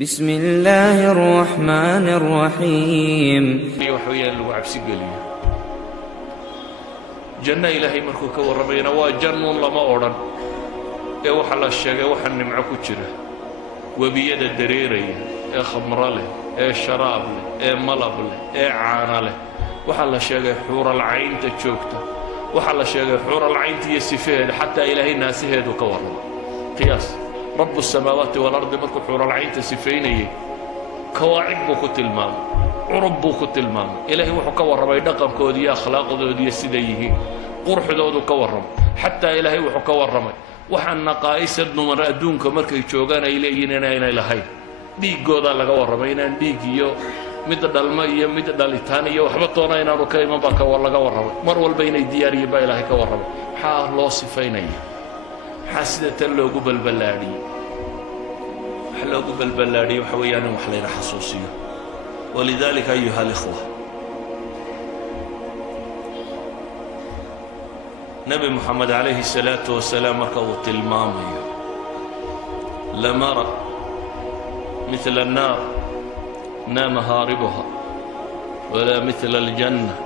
بسم الله الرحمن الرحيم وحويا لو عبسي قليل جنة إلهي مركو كوربينا وجنة لما أورن وحلا الشجع وحن معكو جرا وبيد الدريري خمرله شرابله ملبله عانله وحلا الشجع حور العين تشوكته وحلا الشجع حور العين تيسفيه حتى إلهي الناس هيدو كورب قياس رب السماوات والأرض مركو حور العين تسفيني كواعب بوكت المام عرب بوكت المام إلهي وحو كورب يدقم كودي أخلاق دودي سديه قرح دودو كورب حتى إلهي وحو كورب وحن نقائس ابن من أدونك مركي جوغان إليين إنا إلهي ديق قودا لغا ورمينا ديق يو مد دالمية مد دالتانية وحبطونا إنا ركايما باكا ورلغا ورمي مرول بين الدياري با إلهي كورب حا الله صفيني حاسدة لو قبل بلادي حلو قبل بلادي وحويانا وحلينا حصوصية ولذلك أيها الإخوة نبي محمد عليه الصلاة والسلام مركوت المامية لمرى مثل النار نام هاربها ولا مثل الجنة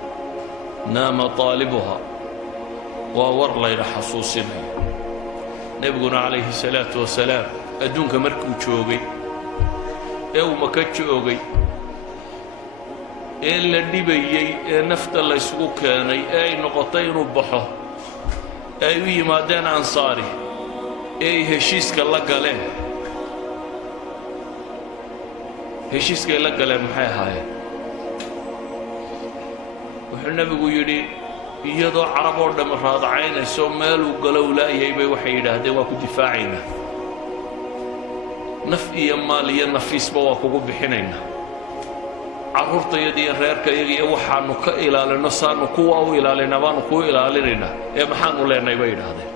نام طالبها وور لينا حصوصنا نبينا عليه الصلاة والسلام أدونك مركو تشوغي أو مكتشوغي إلا دبيي نفط الله يسوكاني أي نقطين ربحه أي مادان أنصاري أي هشيسك الله قاله هشيسك الله قاله محي هاي وحنا بيقولي iyadoo carab oo dham raadcaynayso meel uu galow laayay bay waxay yiraahdeen waa ku difaacayna naf iyo maal iyo nafiisba waa kugu bixinayna carruurtayadii reerkayga iyo waxaanu ka ilaalino saanu kuwa u ilaalina baanu ku ilaalinayna ee maxaanu leenay bay yiraahdeen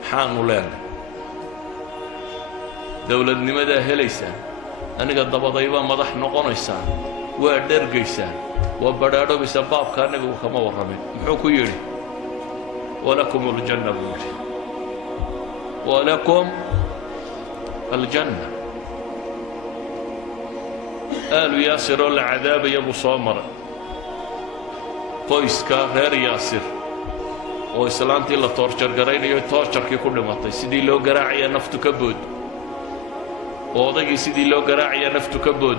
maxaanu leenay dawladnimada helaysa aniga dabadayba madax noqonaysa waa dhargaysa وبرادو بسبب كان النبي كما ورمي محوكو يري ولكم الجنة بوري ولكم الجنة قالوا ياسر العذاب يا ابو صامر قيس كافر ياسر وإسلامتي لا تورشر قرين يو تورشر كي كل مطي سيدي لو قراعي نفتو كبود وضيقي سيدي لو قراعي نفتو كبود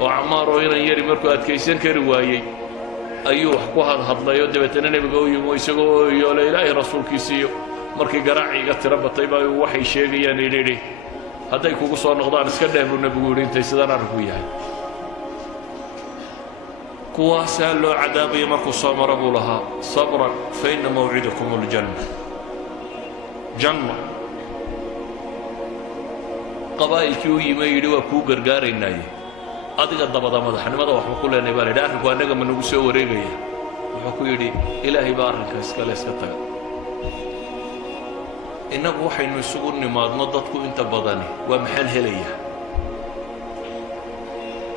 وعمار وين يري مركو أتكيسين كروايي أيوه كوهاد هضليو دبتنا نبغوا يسقوا يا لا إله رسول كيسيو مركي قراعي قت رب طيبة وحي شيء يعني ليه هذا يكون قصور نقدان سكده من نبغوا أنت يصير نرفوياه كواسا لو عذاب يمركو صامر أبو لها صبرا فإن موعدكم الجنة جنة قبائل كيوي ما يدوا كوجر قارين adiga dabada madaxnimada waxba ku leenay baa leeyahay arinku anaga ma nagu soo wareegaya wuxuu ku yiri ilaahay baa arrinka iska taga inagu waxaynu isugu nimaadno dadku inta badani waa maxaan helaya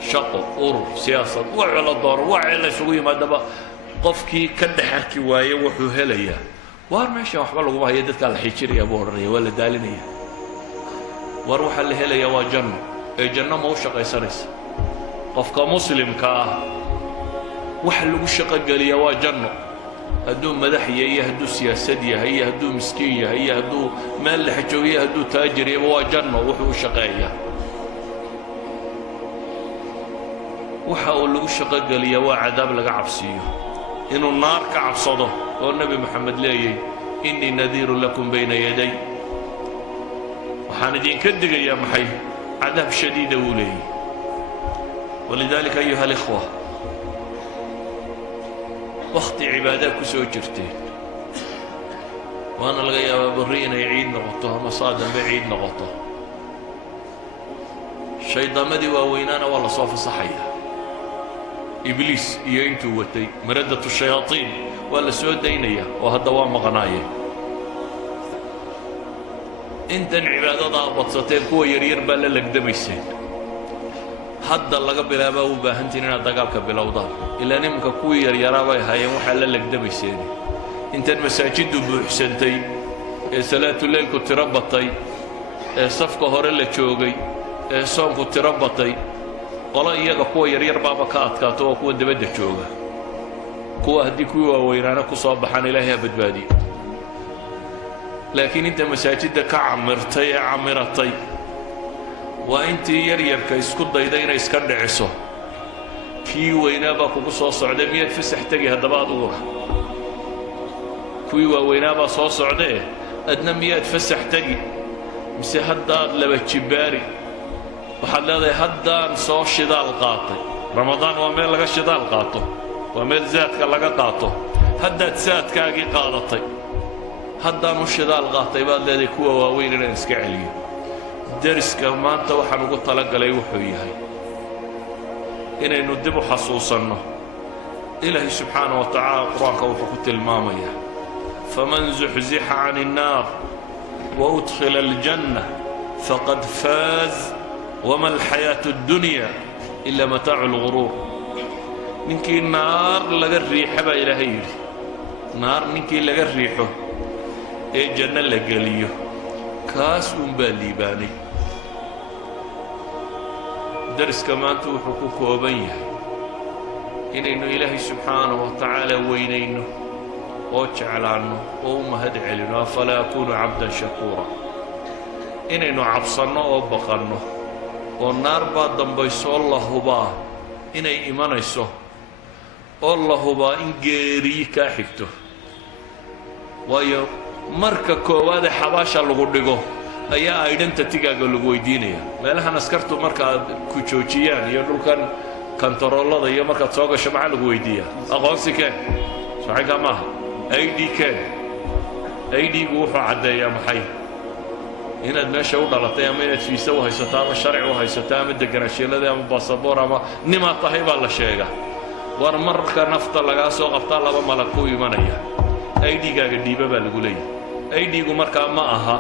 shaqo urur siyaasad wacala door wacala isugu yimaadaba qofkii ka dhaxarki waaye wuxuu helaya waar meesha waxba lagu hayo dadka la xijiraya buu oranaya wala daalinaya war waxa la helaya waa janno ee janno ma u shaqaysanaysa qofka muslimka ah waxa lagu shaqo galiya waa janno hadduu madax yahay hadduu siyaasad yahay hadduu miskiin yahay hadduu maal la xajooyo hadduu taajir yahay waa janno wuxuu shaqeeyaa waxa uu lagu shaqo galiya waa cadaab laga cabsiyo inuu naar ka cabsado oo nabi maxamed leeyay inni nadiiru lakum bayna yaday waxaan idinka digayaa maxay cadaab shadiid uu leeyahay ولذلك أيها الإخوة وقت عبادك سوجرتين وأنا الغياب برينا يعيد نغطها مصادا بعيد نغطها الشيطان مدي ووينانا والله صوف صحيح إبليس ينتو وتي مردة الشياطين ولا سود دينية وهالدوام غناية انت عبادة ضابط ستين كو يرير بلا لك دميسين hadda laga bilaabo u baahantiin inaad dagaalka bilowdaan ilaa nimka ku yaryaraabay hayeen waxa la lagdabayseen inta masaajidu buuxsantay ee salaatu leelku tirabatay ee safka hore la joogay ee soonku tiro batay qolo iyaga kuwa yaryar baaba ka adkaato oo kuwa dabadda jooga kuwa haddii kuwii waaweynaana ku soo baxaan ilaahay ha badbaadiyo laakiin inta masaajidda ka camirtay ee camiratay waa intii yaryarka isku dayda inay iska dhiciso kii weynaa baa kugu soo socday miyaad fasax tegi haddaba aduguna kuwii waaweynaa baa soo socdee adna miyaad fasax tegi mise haddaad laba jibbaari waxaad leedahay haddaan soo shidaal qaatay ramadaan waa meel laga shidaal qaato waa meel zaadka laga qaato haddaad saadkaagii qaadatay haddaan u shidaal qaatay baad leedahay kuwa waaweyn inaan iska celiyo deriska maanta waxaan ugu talagalay wuxuu yahay inaynu dib u xasuusanno ilaahay subxaanaه wa tacaala qur-aanka wuxuu ku tilmaamaya faman zuxzixa can الnaar waudkhila اljanna faqad faaz wama alxayaaةu اddunya ila mataacu اlguruur ninkii naar laga riixa baa ilaahay yidhi naar ninkii laga riixo ee janno la geliyo kaas uunbaa liibaanay dariska maanta wuxuu ku kooban yahay inaynu ilaahay subxaanahu wa tacaala weynayno oo jeclaanno oo u mahad celino afalaa akuunu cabdan shakuura inaynu cabsanno oo baqanno oo naar baa dambayso oo la hubaa inay imanayso oo la hubaa in geeriyi kaa xigto waayo marka koowaadee xabaasha lagu dhigo ayaa identitygaaga lagu weydiinaya meelahan askartu markaad ku joojiyaan iyo dhulkan kantaroolada iyo markaad soo gasho maxaa lagu weydiiyaa aqoonsi keen saxiga maaha ID keen ID-gu wuxuu caddeeyaa maxay inaad meesha u dhalatay ama inaad fiisa u haysato ama sharci u haysato ama deganaanshiilada ama basaboor ama nimaad tahay baa la sheegaa war marka nafta lagaa soo qabtaa laba malag ku imanaya ID-gaaga dhiiba baa lagu leeyahay ID-gu markaa ma aha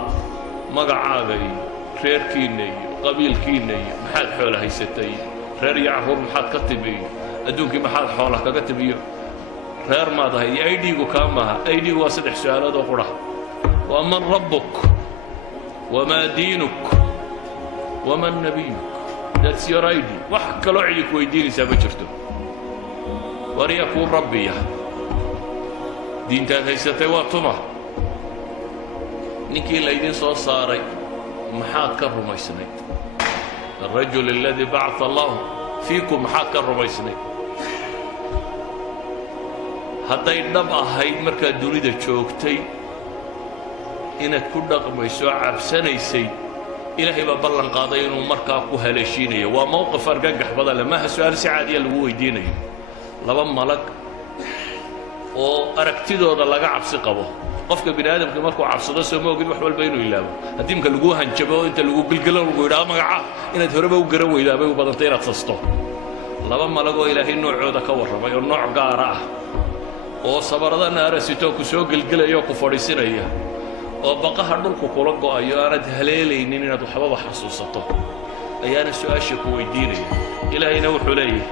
magacaaga iyo reerkiinna iyo qabiilkiinna iyo maxaad xoola haysatay reer iyo carruur maxaad ka timi iyo adduunkii maxaad xoola kaga timiyo reer maad ahay iyo ID-gu kaa maaha ID-gu waa 3 su'aalood oo qura waa man rabbuk wamaa diinuk waman nabiyuk that's your ID wax kaloo cidi ku weydiinaysaa ma jirto war yaa kuu rabbiya diintaad haysatay waa tuma ninkii laydin soo saaray maxaad ka rumaysnayd الرجل الذي بعث الله فيكم maxaad ka rumaysnayd hadday dhab ahayd markaad dunida joogtay inaad ku dhaqmayso cabsanaysay ilaahay baa ballan qaaday inuu markaa ku haleeshiinayo waa mowqif argagax badan leh maaha su-aal si caadiya lagu weydiinayo laba malag oo aragtidooda laga cabsi qabo qofka bini aadamka markuu cabsado soo ma ogid wax walba inuu ilaabo haddii imka lagu hanjabo inta lagu gilgilo lagu yidhaha magaca inaad horeba u garan weydaa bay u badantay inaad sasto laba malag oo ilaahay noocooda ka warramay oo nooc gaara ah oo sabarada naarasitoo ku soo gilgilaya oo ku fadhiisinaya oo baqaha dhulku kula go'ayo aanad haleelaynin inaad waxbaba xasuusato ayaana su-aasha ku weydiinaya ilaahayna wuxuu leeyahay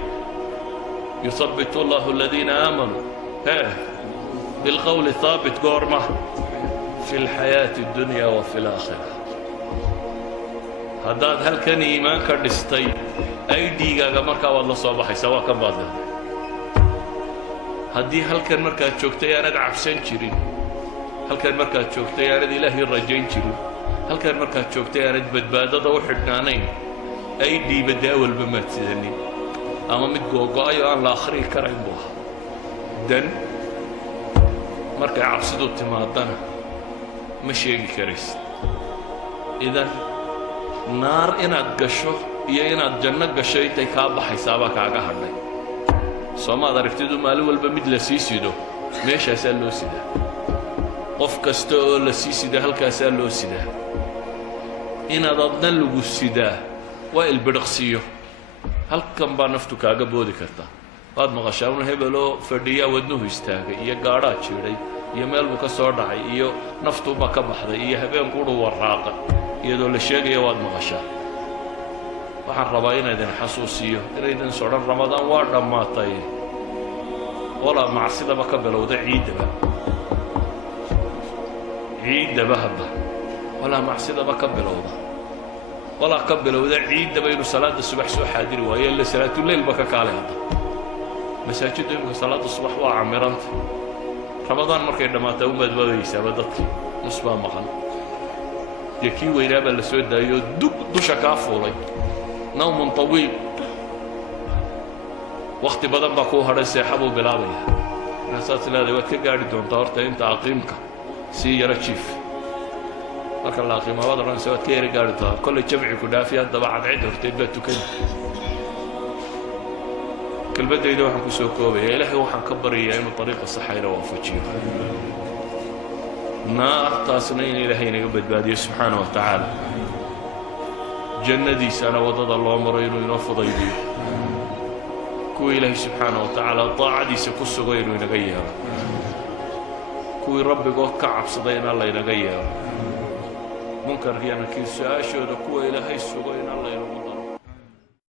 yuthabbitu allahu aladiina aamanuu بالقول ثابت قورمة في الحياة الدنيا وفي الآخرة هذا هل كان إيمان كردستي أي ديجا مركا والله صباحي سواء كم بعد هدي هل كان مركا تشوكتي أنا عفسين شيرين هل كان مركا تشوكتي أنا إلهي الرجين شيرين هل كان مركا تشوكتي أنا بدبادة وحدنانين أي دي بداول بما تزني أما متجوجا أيوة الله آخري كريم بوها دن markay cabsidu timaadana ma sheegi karaysid idan naar inaad gasho iyo inaad janno gasho intay kaa baxaysaabaa kaaga hadhay soomaad aragtidu maalin walba mid la sii sido meeshaasaa loo sidaa qof kasta oo la sii sida halkaasaa loo sidaa inaad adna lagu sidaa waa ilbidhiqsiyo halkan baa naftu kaaga boodi kartaa waad maqashaa un hebeloo fadhiyaa wadnuhu istaagay iyo gaadhaa jiidhay iyo meel buu ka soo dhacay iyo naftuuba ka baxday iyo habeenkuudhu warraaqa iyadoo la sheegaya waad maqashaa waxaan rabaa inaydin xasuusiyo inaydin sodhan ramadaan waa dhammaatay walaa macsidaba ka bilowda ciiddaba hadda walaa macsidaba ka bilowda walaa ka bilowda ciidaba inuu salaada subax soo xaadiri waayo ila salaatuleylba ka kaalay hadda masaajidda imika salaada subax waa camiranta ramadaan markay dhammaataa u madmadaysaaba dadkii nus baa maqan dee kii weynaa baa la soo daayoo dusha kaa fuulay nawmun tawiil wakti badan baa kuu hadhay seexa buu bilaabaya markaasaad leedahay waad ka gaadhi doontaa horta inta aqiimka sii yaro jiif marka la aqiimo waad odhanaysa waad ka yara gaadhi doontaa kollay jamci ku dhaafi haddaba cadcid horteed baa tukani kelmaddayda waxaan ku soo koobaya ilaahay waxaan ka baryayaa inuu ariiqa saxayna waafajiyo naartaasna in ilaahay inaga badbaadiyo subxaana wa tacaala jannadiisana waddada loo maro inuu inoo fudaydiyo kuwa ilaahay subxaana wa tacaala daacadiisa ku sugo inuu inaga yeelo kuwii rabbigood ka cabsaday in alla inaga yeelo munkarkiiyo nakiir su-aashooda kuwa ilaahay sugo